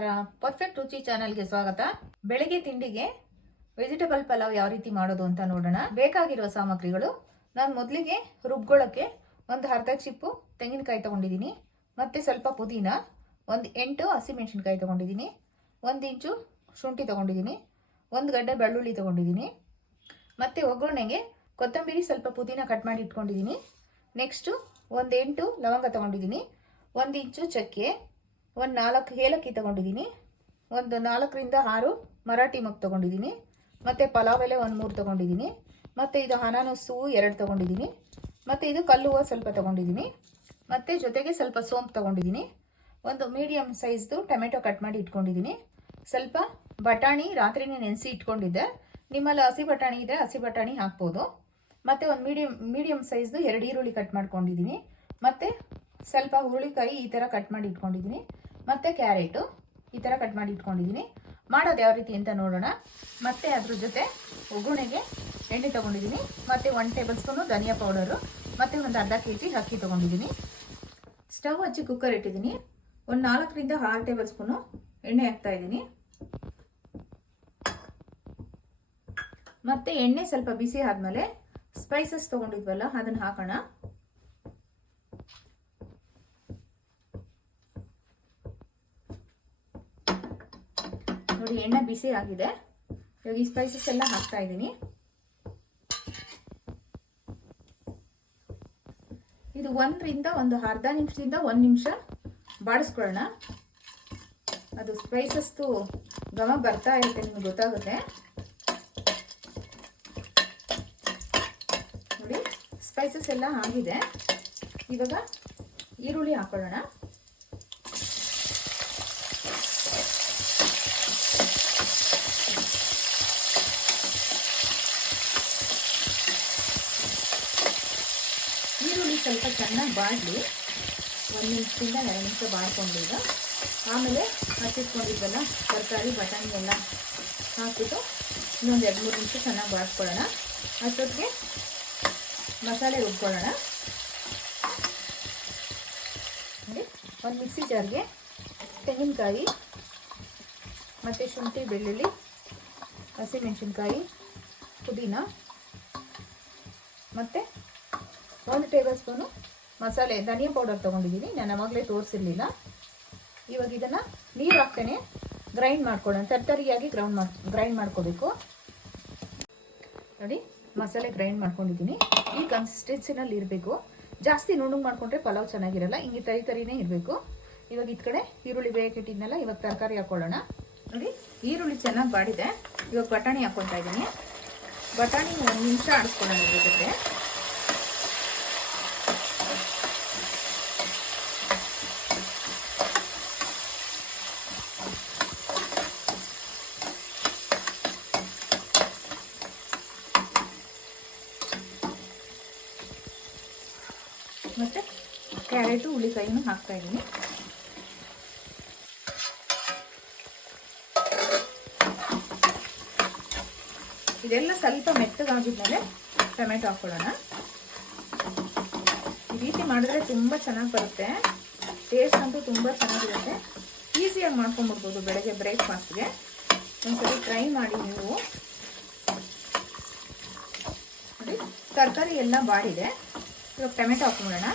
ನಮಸ್ಕಾರ. ಪರ್ಫೆಕ್ಟ್ ರುಚಿ ಚಾನೆಲ್ಗೆ ಸ್ವಾಗತ. ಬೆಳಗ್ಗೆ ತಿಂಡಿಗೆ ವೆಜಿಟೇಬಲ್ ಪಲಾವ್ ಯಾವ ರೀತಿ ಮಾಡೋದು ಅಂತ ನೋಡೋಣ. ಬೇಕಾಗಿರುವ ಸಾಮಗ್ರಿಗಳು, ನಾನು ಮೊದಲಿಗೆ ರುಬ್ಕೊಳ್ಳೋಕ್ಕೆ ಒಂದು ಅರ್ಧ ಚಿಪ್ಪು ತೆಂಗಿನಕಾಯಿ ತಗೊಂಡಿದ್ದೀನಿ, ಮತ್ತೆ ಸ್ವಲ್ಪ ಪುದೀನ, ಒಂದು 8 ಹಸಿಮೆಣಸಿನಕಾಯಿ ತಗೊಂಡಿದ್ದೀನಿ, 1 ಇಂಚು ಶುಂಠಿ ತಗೊಂಡಿದ್ದೀನಿ, 1 ಗಡ್ಡೆ ಬೆಳ್ಳುಳ್ಳಿ ತಗೊಂಡಿದ್ದೀನಿ, ಮತ್ತೆ ಒಗ್ಗರಣೆಗೆ ಕೊತ್ತಂಬರಿ ಸ್ವಲ್ಪ ಪುದೀನ ಕಟ್ ಮಾಡಿ ಇಟ್ಕೊಂಡಿದ್ದೀನಿ. ನೆಕ್ಸ್ಟು ಒಂದು 8 ಲವಂಗ ತಗೊಂಡಿದ್ದೀನಿ, 1 ಇಂಚು ಚಕ್ಕೆ, ಒಂದು 4 ಏಲಕ್ಕಿ ತಗೊಂಡಿದ್ದೀನಿ, ಒಂದು 4ರಿಂದ 6 ಮರಾಠಿ ಮೊಗ್ಗು ತಗೊಂಡಿದ್ದೀನಿ, ಮತ್ತು ಪಲಾವ್ ಎಲೆ ಒಂದು 3 ತಗೊಂಡಿದ್ದೀನಿ, ಮತ್ತು ಇದು ಅನಾನಸು 2 ತಗೊಂಡಿದ್ದೀನಿ, ಮತ್ತು ಇದು ಕಲ್ಲುವ ಸ್ವಲ್ಪ ತಗೊಂಡಿದ್ದೀನಿ, ಮತ್ತು ಜೊತೆಗೆ ಸ್ವಲ್ಪ ಸೋಂಪು ತಗೊಂಡಿದ್ದೀನಿ, ಒಂದು ಮೀಡಿಯಮ್ ಸೈಜ್ದು ಟೊಮೆಟೊ ಕಟ್ ಮಾಡಿ ಇಟ್ಕೊಂಡಿದ್ದೀನಿ, ಸ್ವಲ್ಪ ಬಟಾಣಿ ರಾತ್ರಿನೇ ನೆನೆಸಿ ಇಟ್ಕೊಂಡಿದ್ದೆ, ನಿಮ್ಮಲ್ಲಿ ಹಸಿ ಬಟಾಣಿ ಇದ್ದರೆ ಹಸಿ ಬಟಾಣಿ ಹಾಕ್ಬೋದು, ಮತ್ತು ಒಂದು ಮೀಡಿಯಮ್ ಸೈಜ್ದು 2 ಈರುಳ್ಳಿ ಕಟ್ ಮಾಡ್ಕೊಂಡಿದ್ದೀನಿ, ಮತ್ತು ಸ್ವಲ್ಪ ಹುರುಳಿಕಾಯಿ ಈ ಥರ ಕಟ್ ಮಾಡಿ ಇಟ್ಕೊಂಡಿದ್ದೀನಿ, ಮತ್ತು ಕ್ಯಾರೆಟು ಈ ಥರ ಕಟ್ ಮಾಡಿ ಇಟ್ಕೊಂಡಿದ್ದೀನಿ. ಮಾಡೋದು ಯಾವ ರೀತಿ ಅಂತ ನೋಡೋಣ. ಮತ್ತು ಅದ್ರ ಜೊತೆ ಒಗ್ಗರಣೆಗೆ ಎಣ್ಣೆ ತೊಗೊಂಡಿದ್ದೀನಿ, ಮತ್ತು 1 ಟೇಬಲ್ ಸ್ಪೂನು ಧನಿಯಾ ಪೌಡರು, ಮತ್ತು ಒಂದು ಅರ್ಧ kg ಅಕ್ಕಿ ತೊಗೊಂಡಿದ್ದೀನಿ. ಸ್ಟವ್ ಹಚ್ಚಿ ಕುಕ್ಕರ್ ಇಟ್ಟಿದ್ದೀನಿ. ಒಂದು 4ರಿಂದ 6 ಟೇಬಲ್ ಸ್ಪೂನು ಎಣ್ಣೆ ಹಾಕ್ತಾ ಇದ್ದೀನಿ. ಮತ್ತು ಎಣ್ಣೆ ಸ್ವಲ್ಪ ಬಿಸಿ ಆದಮೇಲೆ ಸ್ಪೈಸಸ್ ತೊಗೊಂಡಿದ್ವಲ್ಲ ಅದನ್ನು ಹಾಕೋಣ. ನೋಡಿ, ಎಣ್ಣೆ ಬಿಸಿ ಆಗಿದೆ. ಇವಾಗ ಈ ಸ್ಪೈಸಸ್ ಎಲ್ಲ ಹಾಕ್ತಾ ಇದ್ದೀನಿ. ಇದು 1ರಿಂದ ಒಂದು ಅರ್ಧ ನಿಮಿಷದಿಂದ 1 ನಿಮಿಷ ಬಾಡಿಸ್ಕೊಳ್ಳೋಣ. ಅದು ಸ್ಪೈಸಸ್ದು ಘಮ ಬರ್ತಾ ಇರುತ್ತೆ, ನಿಮ್ಗೆ ಗೊತ್ತಾಗುತ್ತೆ. ನೋಡಿ, ಸ್ಪೈಸಸ್ ಎಲ್ಲ ಆಗಿದೆ. ಇವಾಗ ಈರುಳ್ಳಿ ಹಾಕೊಳ್ಳೋಣ. ಈರುಳ್ಳಿ ಸ್ವಲ್ಪ ಚೆನ್ನಾಗಿ ಬಾಡಲಿ, 1 ನಿಮಿಷದಿಂದ 2 ನಿಮಿಷ ಬಾಡ್ಕೊಂಡಿದ್ದು, ಆಮೇಲೆ ಹಚ್ಚಿಟ್ಕೊಂಡಿದ್ವಲ್ಲ ತರಕಾರಿ ಬಟಾಣಿ ಎಲ್ಲ ಹಾಕ್ಬಿಟ್ಟು ಇನ್ನೊಂದು 2-3 ನಿಮಿಷ ಚೆನ್ನಾಗಿ ಬಾಡ್ಕೊಳ್ಳೋಣ. ಅಷ್ಟೊತ್ತಿಗೆ ಮಸಾಲೆ ರುಬ್ಕೊಳ್ಳೋಣ. ನೋಡಿ, ಒಂದು ಮಿಕ್ಸಿ ಜಾರ್ಗೆ ತೆಂಗಿನಕಾಯಿ ಮತ್ತು ಶುಂಠಿ ಬೆಳ್ಳುಳ್ಳಿ ಹಸಿಮೆಣಸಿನ್ಕಾಯಿ ಪುದೀನ ಮತ್ತು 1 ಟೇಬಲ್ ಸ್ಪೂನು ಮಸಾಲೆ ಧನಿಯಾ ಪೌಡರ್ ತೊಗೊಂಡಿದ್ದೀನಿ, ನಾನು ಅವಾಗಲೇ ತೋರಿಸಿರಲಿಲ್ಲ. ಇವಾಗ ಇದನ್ನು ನೀರು ಹಾಕ್ತೇನೆ ಗ್ರೈಂಡ್ ಮಾಡ್ಕೊಳ್ಳೋಣ. ತರ್ತರಿಯಾಗಿ ಗ್ರೈಂಡ್ ಮಾಡ್ಕೋಬೇಕು. ನೋಡಿ, ಮಸಾಲೆ ಗ್ರೈಂಡ್ ಮಾಡ್ಕೊಂಡಿದ್ದೀನಿ. ಈ ಕನ್ಸಿಸ್ಟೆನ್ಸಿನಲ್ಲಿ ಇರಬೇಕು. ಜಾಸ್ತಿ ನುಣ್ಣಗೆ ಮಾಡಿಕೊಂಡ್ರೆ ಪಲಾವ್ ಚೆನ್ನಾಗಿರಲ್ಲ, ಹಿಂಗೆ ತರಿನೇ ಇರಬೇಕು. ಇವಾಗ ಈ ಕಡೆ ಈರುಳ್ಳಿ ಬೇಯಕ್ಕಿಟ್ಟಿದ್ನಲ್ಲ, ಇವಾಗ ತರಕಾರಿ ಹಾಕ್ಕೊಳ್ಳೋಣ. ನೋಡಿ, ಈರುಳ್ಳಿ ಚೆನ್ನಾಗಿ ಬಾಡಿದೆ. ಇವಾಗ ಬಟಾಣಿ ಹಾಕ್ಕೊಳ್ತಾ ಇದ್ದೀನಿ. ಬಟಾಣಿ 1 ನಿಮಿಷ ಆಡಿಸ್ಕೊಳ್ಳೋಣ ಜೊತೆ. ಮತ್ತು ಕ್ಯಾರೆಟು ಹುಳಿಕಾಯಿನೂ ಹಾಕ್ತಾ ಇದ್ದೀನಿ. ಇದೆಲ್ಲ ಸ್ವಲ್ಪ ಮೆತ್ತಗಾಗಿದ್ಮೇಲೆ ಟೊಮೆಟೊ ಹಾಕ್ಕೊಳ್ಳೋಣ. ಈ ರೀತಿ ಮಾಡಿದ್ರೆ ತುಂಬ ಚೆನ್ನಾಗಿ ಬರುತ್ತೆ. ಟೇಸ್ಟ್ ಅಂತೂ ತುಂಬ ಚೆನ್ನಾಗಿರುತ್ತೆ. ಈಸಿಯಾಗಿ ಮಾಡ್ಕೊಂಡ್ಬಿಡ್ಬೋದು ಬೆಳಗ್ಗೆ ಬ್ರೇಕ್ಫಾಸ್ಟ್ಗೆ. ಒಂದ್ಸರಿ ಟ್ರೈ ಮಾಡಿ ನೀವು. ನೋಡಿ, ತರಕಾರಿ ಎಲ್ಲ ಬಾಡಿದೆ. ಇವಾಗ ಟೊಮೆಟೊ ಹಾಕ್ಕೊಳ್ಳೋಣ.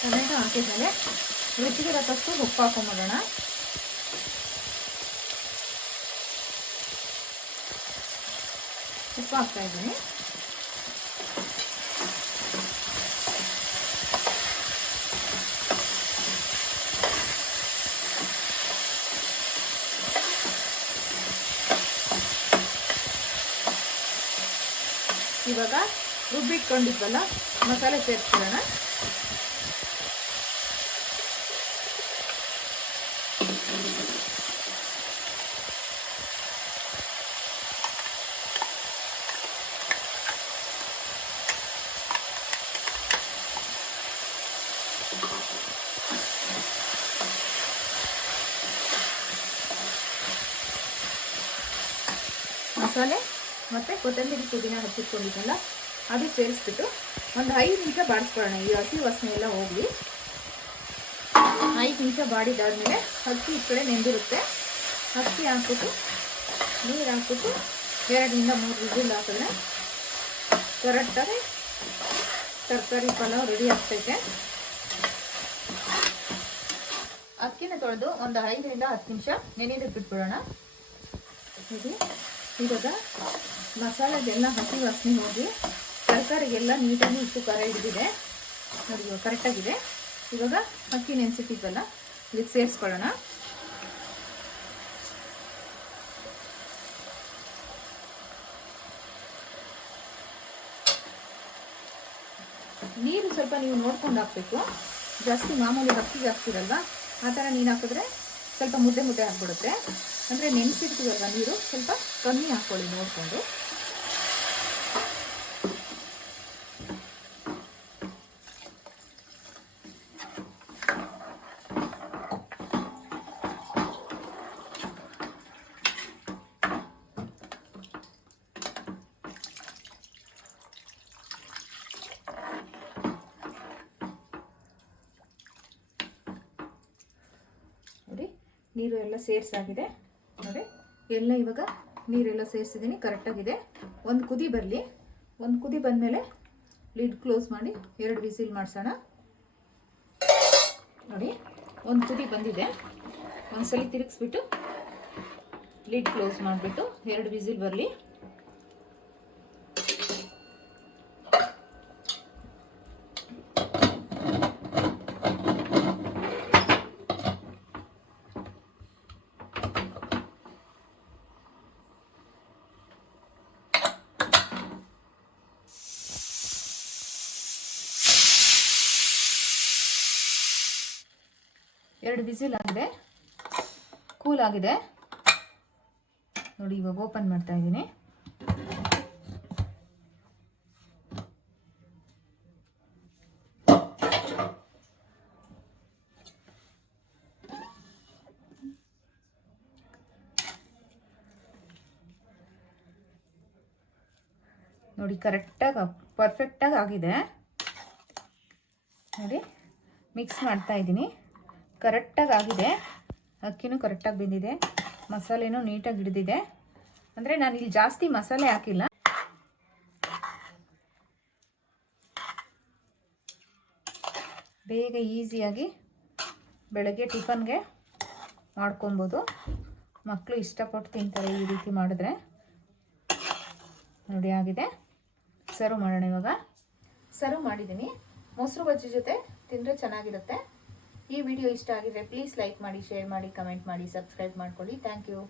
ಟೊಮೆಟೊ ಹಾಕಿದ್ಮೇಲೆ ರುಚಿಗೆ ತಕ್ಕಷ್ಟು ಉಪ್ಪು ಹಾಕೊಂಡ್ಬಿಡೋಣ. ಉಪ್ಪು ಹಾಕ್ತಾ ಇದ್ದೀನಿ. ಇವಾಗ ರುಬ್ಬಿಟ್ಕೊಂಡಿದ್ವಲ್ಲ ಮಸಾಲೆ ಸೇರಿಸ್ಕೊಳ್ಳೋಣ. ಮಸಾಲೆ ಮತ್ತು ಕೊತ್ತಂಬರಿ ಪುದೀನ ಹಚ್ಚಿಟ್ಕೊಂಡಿದ್ದಲ್ಲ ಅದು ಸೇರಿಸ್ಬಿಟ್ಟು ಒಂದು 5 ನಿಮಿಷ ಬಾಡಿಸ್ಕೊಳ್ಳೋಣ. ಈ ಹಸಿ ವಾಸನೆ ಎಲ್ಲ ಹೋಗಿ 5 ನಿಮಿಷ ಬಾಡಿದಾದ್ಮೇಲೆ ಅಕ್ಕಿ ಈ ಕಡೆ ನೆಂದಿರುತ್ತೆ. ಅಕ್ಕಿ ಹಾಕ್ಬಿಟ್ಟು ನೀರು ಹಾಕ್ಬಿಟ್ಟು 2 ರಿಂದ 3 ವಿಸಿಲ್ ಹಾಕಿದ್ರೆ ಕರೆಕ್ಟಾಗಿ ತರಕಾರಿ ಪಲಾವ್ ರೆಡಿ ಆಗ್ತೈತೆ. ಅಕ್ಕಿನ ತೊಳೆದು ಒಂದು 5 ರಿಂದ 10 ನಿಮಿಷ ನೆನೆದಕ್ಕೆ ಬಿಟ್ಬಿಡೋಣ. ಇವಾಗ ಮಸಾಲೆಗೆಲ್ಲ ಹಸಿ ವಾಸನೆ ಹೋಗಿ ತರಕಾರಿಗೆಲ್ಲ ನೀಟಾಗಿ ಉಪ್ಪು ಖಾರ ಹಿಡಿದಿದೆ ನೋಡಿ, ಇವಾಗ ಕರೆಕ್ಟಾಗಿದೆ. ಇವಾಗ ಅಕ್ಕಿ ನೆನೆಸಿಟ್ಟಿದ್ವಲ್ಲ ಇದಕ್ಕೆ ಸೇರಿಸ್ಕೊಳ್ಳೋಣ. ನೀರು ಸ್ವಲ್ಪ ನೀವು ನೋಡ್ಕೊಂಡು ಹಾಕಬೇಕು. ಜಾಸ್ತಿ ಮಾಮೂಲಿ ಅಕ್ಕಿಗೆ ಹಾಕ್ತಿರಲ್ವ ಆ ಥರ ನೀರು ಹಾಕಿದ್ರೆ ಸ್ವಲ್ಪ ಮುದ್ದೆ ಮುದ್ದೆ ಆಗಿಬಿಡುತ್ತೆ. ಅಂದರೆ ನೆನೆಸಿರ್ತೀವಲ್ವ ನೀರು ಸ್ವಲ್ಪ ಕಮ್ಮಿ ಹಾಕ್ಕೊಳ್ಳಿ ನೋಡಿಕೊಂಡು. ನೋಡಿ ನೀರು ಎಲ್ಲ ಸೇರಿಸಾಗಿದೆ ನೋಡಿ, ಎಲ್ಲ ಇವಾಗ ನೀರೆಲ್ಲ ಸೇರಿಸಿದ್ದೀನಿ, ಕರೆಕ್ಟಾಗಿದೆ. ಒಂದು ಕುದಿ ಬರಲಿ. ಒಂದು ಕುದಿ ಬಂದಮೇಲೆ ಲಿಡ್ ಕ್ಲೋಸ್ ಮಾಡಿ 2 ವಿಸಿಲ್ ಮಾಡಿಸೋಣ. ನೋಡಿ ಒಂದು ಕುದಿ ಬಂದಿದೆ. ಒಂದ್ಸಲಿ ತಿರುಗಿಸ್ಬಿಟ್ಟು ಲಿಡ್ ಕ್ಲೋಸ್ ಮಾಡಿಬಿಟ್ಟು 2 ವಿಸಿಲ್ ಬರಲಿ. ಎರಡು ವಿಸಿಲ್ ಆಗಿದೆ, ಕೂಲ್ ಆಗಿದೆ ನೋಡಿ. ಇವಾಗ ಓಪನ್ ಮಾಡ್ತಾ ಇದ್ದೀನಿ. ನೋಡಿ ಕರೆಕ್ಟಾಗಿ ಪರ್ಫೆಕ್ಟಾಗಿ ಆಗಿದೆ ನೋಡಿ. ಮಿಕ್ಸ್ ಮಾಡ್ತಾ ಇದ್ದೀನಿ, ಕರೆಕ್ಟಾಗಿ ಆಗಿದೆ. ಅಕ್ಕಿನೂ ಕರೆಕ್ಟಾಗಿ ಬೆಂದಿದೆ, ಮಸಾಲೆನೂ ನೀಟಾಗಿ ಹಿಡಿದಿದೆ. ಅಂದರೆ ನಾನು ಇಲ್ಲಿ ಜಾಸ್ತಿ ಮಸಾಲೆ ಹಾಕಿಲ್ಲ. ಬೇಗ ಈಸಿಯಾಗಿ ಬೆಳಗ್ಗೆ ಟಿಫನ್ಗೆ ಮಾಡ್ಕೊಬೋದು. ಮಕ್ಕಳು ಇಷ್ಟಪಟ್ಟು ತಿಂತಾರೆ ಈ ರೀತಿ ಮಾಡಿದ್ರೆ. ನೋಡಿ ಆಗಿದೆ. ಸರ್ವ್ ಮಾಡೋಣ. ಇವಾಗ ಸರ್ವ್ ಮಾಡಿದ್ದೀನಿ. ಮೊಸರು ಬಜ್ಜಿ ಜೊತೆ ತಿಂದರೆ ಚೆನ್ನಾಗಿರುತ್ತೆ. ಈ ವಿಡಿಯೋ ಇಷ್ಟ ಆಗಿದ್ರೆ ಪ್ಲೀಸ್ ಲೈಕ್ ಮಾಡಿ, ಶೇರ್ ಮಾಡಿ, ಕಮೆಂಟ್ ಮಾಡಿ, ಸಬ್ಸ್ಕ್ರೈಬ್ ಮಾಡ್ಕೊಳ್ಳಿ. Thank you.